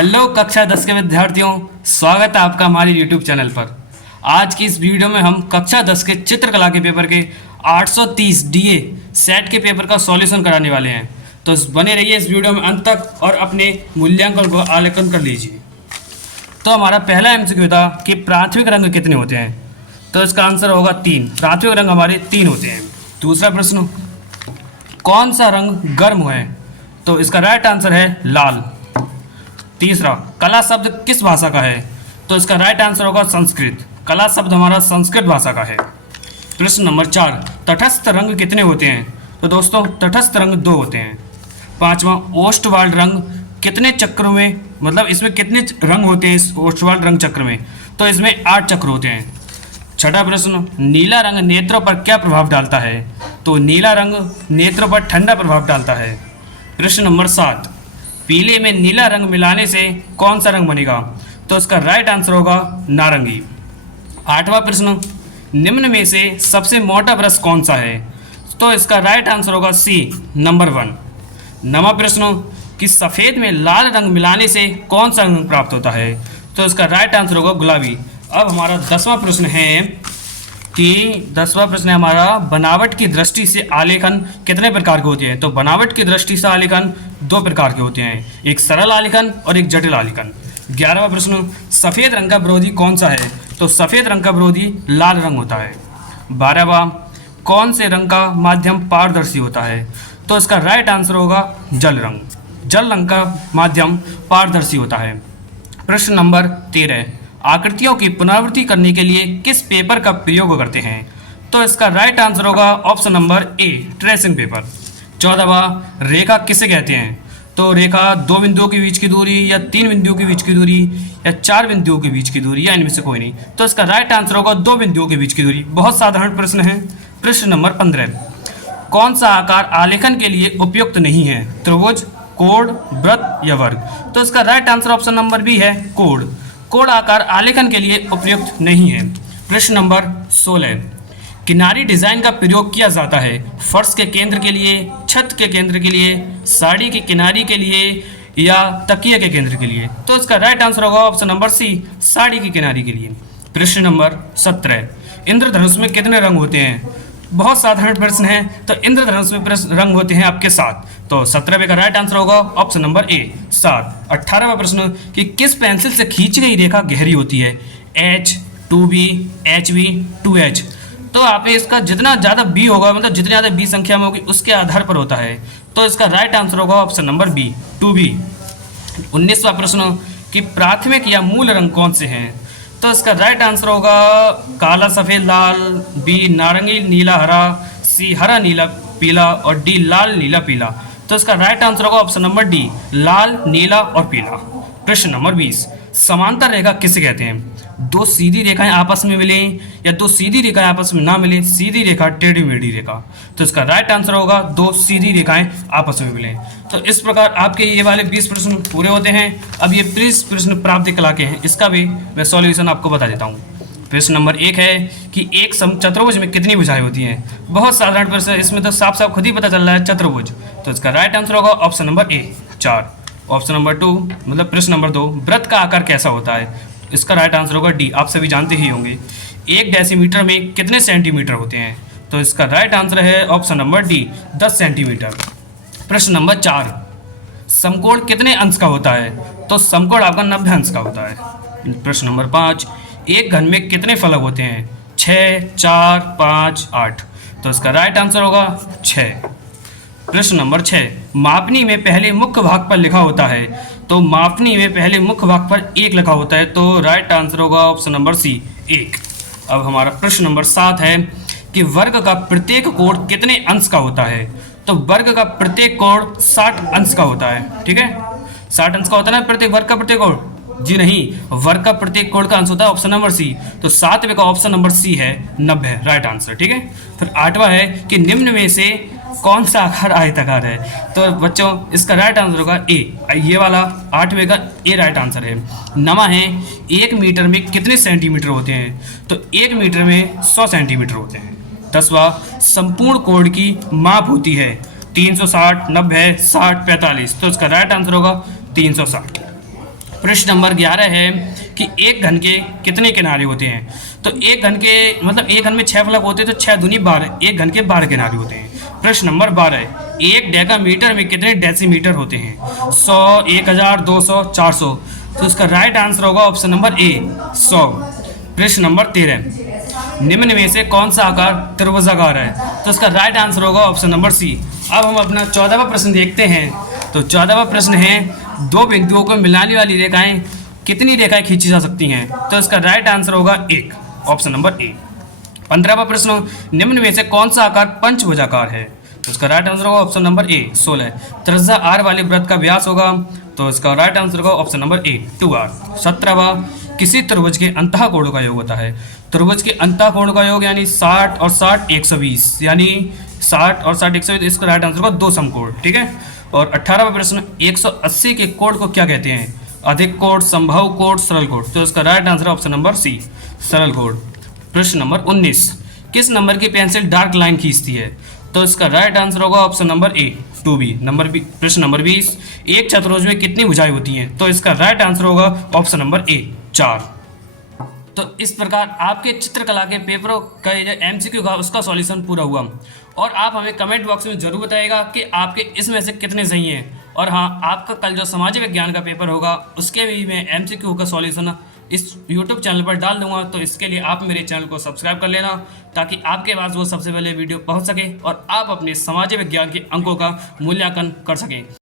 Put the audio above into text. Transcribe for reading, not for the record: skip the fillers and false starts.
Hello कक्षा 10 के विद्यार्थियों, स्वागत है आपका हमारे YouTube चैनल पर। आज की इस वीडियो में हम कक्षा 10 के चित्रकला के पेपर के 830 डीए सेट के पेपर का सॉल्यूशन कराने वाले हैं। तो बने रहिए इस वीडियो में अंत तक और अपने मूल्यांकन को आलेखन कर लीजिए। तो हमारा पहला एमसीक्यू था कि प्राथमिक रंग कितने होते हैं, तो इसका आंसर होगा 3। प्राथमिक रंग हमारे 3 होते हैं। दूसरा प्रश्न, कौन सा रंग गर्म है, तो इसका राइट आंसर है लाल। तीसरा, कला शब्द किस भाषा का है, तो इसका राइट आंसर होगा संस्कृत। कला शब्द हमारा संस्कृत भाषा का है। प्रश्न नंबर 4, तटस्थ रंग कितने होते हैं, तो दोस्तों तटस्थ रंग 2 होते हैं। पांचवा, ओस्टवाल्ड रंग कितने चक्रों में, मतलब इसमें कितने रंग होते हैं इस ओस्टवाल्ड रंग चक्र में, तो इसमें 8 चक्र होते हैं। छठा प्रश्न, नीला रंग नेत्रों पर क्या प्रभाव डालता है, तो नीला रंग नेत्रों पर ठंडा प्रभाव डालता है। प्रश्न नंबर 7, पीले में नीला रंग मिलाने से कौन सा रंग बनेगा, तो इसका राइट आंसर होगा नारंगी। आठवां प्रश्न, निम्न में से सबसे मोटा ब्रश कौन सा है, तो इसका राइट आंसर होगा सी, नंबर 1। नवां प्रश्न, कि सफ़ेद में लाल रंग मिलाने से कौन सा रंग प्राप्त होता है, तो इसका राइट आंसर होगा गुलाबी। अब हमारा 10वां प्रश्न है हमारा बनावट की दृष्टि से आलेखन कितने प्रकार के होते हैं, तो बनावट की दृष्टि से आलेखन 2 प्रकार के होते हैं, एक सरल आलेखन और एक जटिल आलेखन। 11वां प्रश्न, सफ़ेद रंग का विरोधी कौन सा है, तो सफ़ेद रंग का विरोधी लाल रंग होता है। 12वां, कौन से रंग का माध्यम पारदर्शी होता है, तो इसका राइट आंसर होगा जल रंग। जल रंग का माध्यम पारदर्शी होता है। प्रश्न नंबर 13, आकृतियों की पुनरावृत्ति करने के लिए किस पेपर का प्रयोग करते हैं, तो इसका राइट आंसर होगा option number A, tracing paper. 14वां, रेखा किसे कहते हैं, तो रेखा 2 बिंदुओं के बीच की दूरी या 3 बिंदुओं के बीच की दूरी या 4 बिंदुओं के बीच की दूरी या इनमें से कोई नहीं, तो इसका राइट आंसर होगा 2 बिंदुओं के बीच की दूरी। बहुत साधारण प्रश्न है। प्रश्न नंबर 15, कौन सा आकार आलेखन के लिए उपयुक्त नहीं है, त्रिभुज, कोण, वृत्त या वर्ग, तो इसका right answer option number B है, कोण। कोण आकार आलेखन के लिए उपयुक्त नहीं है। प्रश्न नंबर 16, किनारी डिजाइन का प्रयोग किया जाता है फर्श के केंद्र के लिए, छत के केंद्र के लिए, साड़ी की किनारी के लिए या तकिए के केंद्र के लिए, तो इसका राइट आंसर होगा ऑप्शन नंबर सी, साड़ी की किनारी के लिए। प्रश्न नंबर 17, इंद्रधनुष में कितने रंग होते हैं, बहुत साधारण प्रश्न है। तो इंद्रधनुष में रंग होते हैं आपके 7, तो 17वें का राइट आंसर होगा ऑप्शन नंबर ए, 7। 18वां प्रश्न, कि किस पेंसिल से खींची गई रेखा गहरी होती है, H, 2B, HB, 2H, तो आप इसका जितना ज़्यादा B होगा, मतलब जितनी ज़्यादा B संख्या में होगी उसके आधार पर होता है, तो इसका राइट आंसर होगा ऑप्शन नंबर बी, 2B। 19वां प्रश्न, कि प्राथमिक या मूल रंग कौन से हैं, तो इसका राइट आंसर होगा काला सफ़ेद लाल, बी नारंगी नीला हरा, सी हरा नीला पीला और डी लाल नीला पीला, तो इसका राइट आंसर होगा ऑप्शन नंबर डी, लाल नीला और पीला। प्रश्न नंबर 20, समांतर रेखा किसे कहते हैं, 2 सीधी रेखाएं आपस में मिलें या 2 सीधी रेखाएं आपस में ना मिलें, सीधी रेखा टेढ़ी मेढ़ी रेखा, तो इसका राइट आंसर होगा 2 सीधी रेखाएं आपस में मिलें। तो इस प्रकार आपके ये वाले 20 प्रश्न पूरे होते हैं। अब ये 20 प्रश्न प्राप्ति कला के हैं, इसका भी मैं सॉल्यूशन आपको बता देता हूँ। प्रश्न नंबर 1 है कि एक चतुर्भुज में कितनी भुजाएं होती हैं, बहुत साधारण प्रश्न है, इसमें तो साफ साफ खुद ही पता चल रहा है चतुर्भुज, तो इसका राइट आंसर होगा ऑप्शन नंबर ए, 4। ऑप्शन नंबर 2, मतलब प्रश्न नंबर 2, वृत्त का आकार कैसा होता है, इसका राइट आंसर होगा डी, आप सभी जानते ही होंगे। 1 डेसीमीटर में कितने सेंटीमीटर होते हैं, तो इसका राइट आंसर है ऑप्शन नंबर डी, 10 सेंटीमीटर। प्रश्न नंबर 4, समकोण कितने अंश का होता है, तो समकोण आपका 90 अंश का होता है। प्रश्न नंबर 5, एक घन में कितने फलक होते हैं, 6, 4, 5, 8, तो इसका राइट आंसर होगा 6। प्रश्न नंबर 6, मापनी में पहले मुख्य भाग पर लिखा होता है, तो मापनी में पहले मुख्य भाग पर 1 लिखा होता है, तो राइट आंसर होगा ऑप्शन नंबर सी, 1। अब हमारा प्रश्न नंबर 7 है कि वर्ग का प्रत्येक कोण कितने अंश का होता है, तो वर्ग का प्रत्येक कोण 60 अंश का होता है, ठीक है, 60 अंश का होता है ना प्रत्येक वर्ग का प्रत्येक कोण, जी नहीं, वर्ग का प्रत्येक कोण का अंश होता है ऑप्शन नंबर सी, तो 7वें का ऑप्शन नंबर सी है, 90, राइट आंसर, ठीक है। फिर 8वां है कि निम्न में से कौन सा आकार आयताकार है, तो बच्चों इसका राइट आंसर होगा ए, ये वाला 8वें का ए राइट आंसर है। 9वां है 1 मीटर में कितने सेंटीमीटर होते हैं, तो 1 मीटर में 100 सेंटीमीटर होते हैं। 10वां, संपूर्ण कोण की माप होती है 360, 90, 60, 45, तो इसका राइट आंसर होगा 360। प्रश्न नंबर 11 है कि एक घन के कितने किनारे होते हैं। तो एक घन के मतलब एक घन में 6 फलक होते हैं, तो 6 दूनी 12, एक घन के 12 किनारे होते हैं। प्रश्न नंबर 12, एक डेकामीटर में कितने डेसीमीटर होते हैं। 100, 1000, 200, 400। तो इसका राइट आंसर होगा ऑप्शन नंबर ए 100। प्रश्न नंबर 13, निम्न में से कौन सा आकार त्रिभुजाकार है। तो इसका राइट आंसर होगा ऑप्शन नंबर सी। अब हम अपना 14वां प्रश्न देखते हैं। तो 14वां प्रश्न है, दो बिंदुओं को मिलाने वाली रेखाएं कितनी रेखाएं खींची जा सकती हैं। तो इसका राइट आंसर होगा 1, ऑप्शन नंबर ए। 15वां प्रश्न, निम्न में से कौन सा आकार पंचभुजाकार है। तो इसका राइट आंसर होगा ऑप्शन नंबर ए 16। त्रिज्या r वाले वृत्त का व्यास होगा, तो इसका राइट आंसर होगा ऑप्शन नंबर ए 2r। 17वां, किसी त्रिभुज के अंतः कोणों का योग होता है। त्रिभुज के अंतः कोण का योग यानी 60 और 60 120, यानी 60 और 60 120, इसका राइट आंसर होगा 2 समकोण, ठीक है। और 18वां प्रश्न, 180 के कोण को क्या कहते हैं। अधिक कोण, संभव कोण, सरल कोण। तो इसका right answer option number C, सरल कोण। प्रश्न नंबर 19, किस नंबर की पेंसिल डार्क लाइन खींचती है। तो इसका राइट आंसर होगा ऑप्शन नंबर ए 2b। प्रश्न नंबर 20, एक चतुर्भुज में कितनी भुजाएं होती हैं। तो इसका राइट आंसर होगा ऑप्शन नंबर ए 4। तो इस प्रकार आपके चित्रकला के पेपरों का जो MCQ का उसका सॉल्यूशन पूरा हुआ। और आप हमें कमेंट बॉक्स में ज़रूर बताइएगा कि आपके इसमें से कितने सही हैं। और हाँ, आपका कल जो सामाजिक विज्ञान का पेपर होगा उसके भी मैं MCQ का सॉल्यूशन इस YouTube चैनल पर डाल दूंगा। तो इसके लिए आप मेरे चैनल को सब्सक्राइब कर लेना, ताकि आपके पास वो सबसे पहले वीडियो पहुंच सके और आप अपने सामाजिक विज्ञान के अंकों का मूल्यांकन कर सकें।